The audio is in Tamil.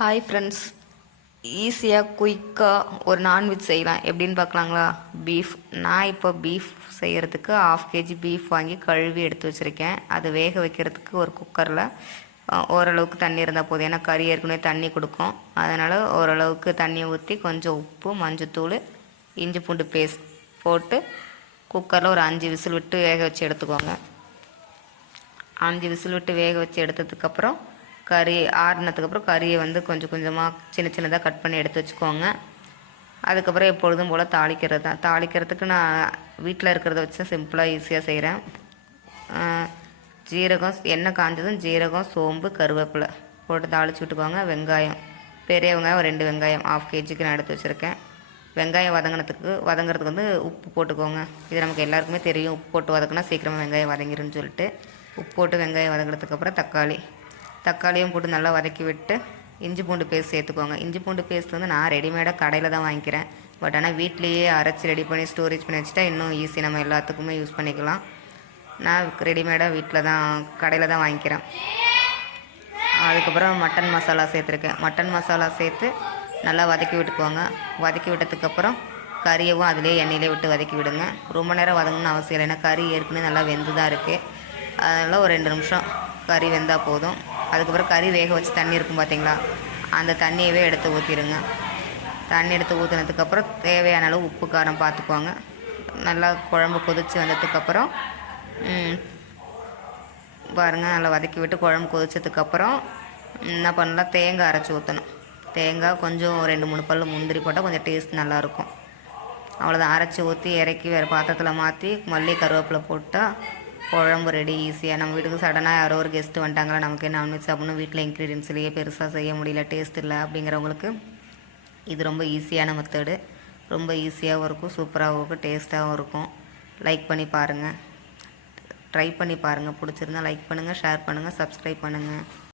ஹாய் ஃப்ரெண்ட்ஸ், ஈஸியாக குயிக்காக ஒரு நான்வெஜ் செய்யலாம். எப்படின்னு பார்க்கலாங்களா? பீஃப். நான் இப்போ பீஃப் செய்கிறதுக்கு 1/2 kg பீஃப் வாங்கி கழுவி எடுத்து வச்சுருக்கேன். அது வேக வைக்கிறதுக்கு ஒரு குக்கரில் ஓரளவுக்கு தண்ணி இருந்தால் போதும். ஏன்னா கறி ஏற்கனவே தண்ணி கொடுக்கும். அதனால் ஓரளவுக்கு தண்ணியை ஊற்றி கொஞ்சம் உப்பு, மஞ்சத்தூள், இஞ்சி பூண்டு பேஸ்ட் போட்டு குக்கரில் ஒரு 5 விசில் விட்டு வேக வச்சு எடுத்துக்கோங்க. 5 விசில் விட்டு வேக வச்சு எடுத்ததுக்கப்புறம் கறி ஆறுனதுக்கப்புறம் கறியை கொஞ்சம் கொஞ்சமாக சின்ன சின்னதாக கட் பண்ணி எடுத்து வச்சுக்கோங்க. அதுக்கப்புறம் எப்பொழுதும் போல் தாளிக்கிறது தான். தாளிக்கிறதுக்கு நான் வீட்டில் இருக்கிறத வச்சு சிம்பிளாக ஈஸியாக செய்கிறேன். ஜீரகம், எண்ணெய் காஞ்சதும் ஜீரகம், சோம்பு, கருவேப்பிலை போட்டு தாளித்து விட்டுக்கோங்க. வெங்காயம், பெரிய வெங்காயம் 2 வெங்காயம் 1/2 kgக்கு நான் எடுத்து வச்சுருக்கேன். வெங்காயம் வதங்கிறதுக்கு உப்பு போட்டுக்கோங்க. இது நமக்கு எல்லாருக்குமே தெரியும், உப்பு போட்டு வதக்குனா சீக்கிரமாக வெங்காயம் வதங்கிருன்னு சொல்லிட்டு. உப்பு போட்டு வெங்காயம் வதங்கினதுக்கப்புறம் தக்காளியும் போட்டு நல்லா வதக்கி விட்டு இஞ்சி பூண்டு பேஸ்ட் சேர்த்துக்கோங்க. இஞ்சி பூண்டு பேஸ்ட் நான் ரெடிமேடாக கடையில் தான் வாங்கிக்கிறேன். பட் ஆனால் வீட்லேயே அரைச்சி ரெடி பண்ணி ஸ்டோரேஜ் பண்ணி வச்சுட்டா இன்னும் ஈஸி, நம்ம எல்லாத்துக்குமே யூஸ் பண்ணிக்கலாம். நான் ரெடிமேடாக வீட்டில் தான் கடையில் தான் வாங்கிக்கிறேன். அதுக்கப்புறம் மட்டன் மசாலா சேர்த்துருக்கேன். மட்டன் மசாலா சேர்த்து நல்லா வதக்கி விட்டுக்குவாங்க. வதக்கி விட்டதுக்கப்புறம் கறியவும் அதிலே எண்ணெயிலே விட்டு வதக்கி விடுங்க. ரொம்ப நேரம் வதங்கணும்னு அவசியம் இல்லை, ஏன்னா கறி ஏற்கனவே நல்லா வெந்து தான் இருக்குது. அதனால் ஒரு 2 நிமிஷம் கறி வெந்தால் போதும். அதுக்கப்புறம் கறி வேக வச்சு தண்ணி இருக்கும் பார்த்தீங்களா, அந்த தண்ணியவே எடுத்து ஊற்றிடுங்க. தண்ணி எடுத்து ஊற்றினதுக்கப்புறம் தேவையான அளவு உப்பு காரம் பார்த்துக்குவாங்க. நல்லா குழம்பு கொதித்து வந்ததுக்கப்புறம் பாருங்கள், நல்லா வதக்கி விட்டு குழம்பு கொதிச்சதுக்கப்புறம் என்ன பண்ணலாம், தேங்காய் அரைச்சி ஊற்றணும். தேங்காய் கொஞ்சம் 2-3 பல் முந்திரி போட்டால் கொஞ்சம் டேஸ்ட் நல்லாயிருக்கும். அவ்வளோதான். அரைச்சி ஊற்றி இறக்கி வேறு பாத்திரத்தில் மாற்றி மல்லி கருவேப்பிலை போட்டால் குழம்பு ரெடி. ஈஸியாக நம்ம வீட்டுக்கு சடனாக யாரோ ஒரு கெஸ்ட்டு வந்துட்டாங்களா, நமக்கு நான்வெஜ் சாப்பிடணும், வீட்டில் இன்க்ரீடியன்ஸ்லேயே பெருசாக செய்ய முடியல, டேஸ்ட் இல்லை அப்படிங்கிறவங்களுக்கு இது ரொம்ப ஈஸியான மெத்தடு. ரொம்ப ஈஸியாகவும் இருக்கும், சூப்பராகவும் இருக்கும், டேஸ்ட்டாகவும் இருக்கும். லைக் பண்ணி பாருங்கள், ட்ரை பண்ணி பாருங்கள். பிடிச்சிருந்தா லைக் பண்ணுங்கள், ஷேர் பண்ணுங்கள், சப்ஸ்கிரைப் பண்ணுங்கள்.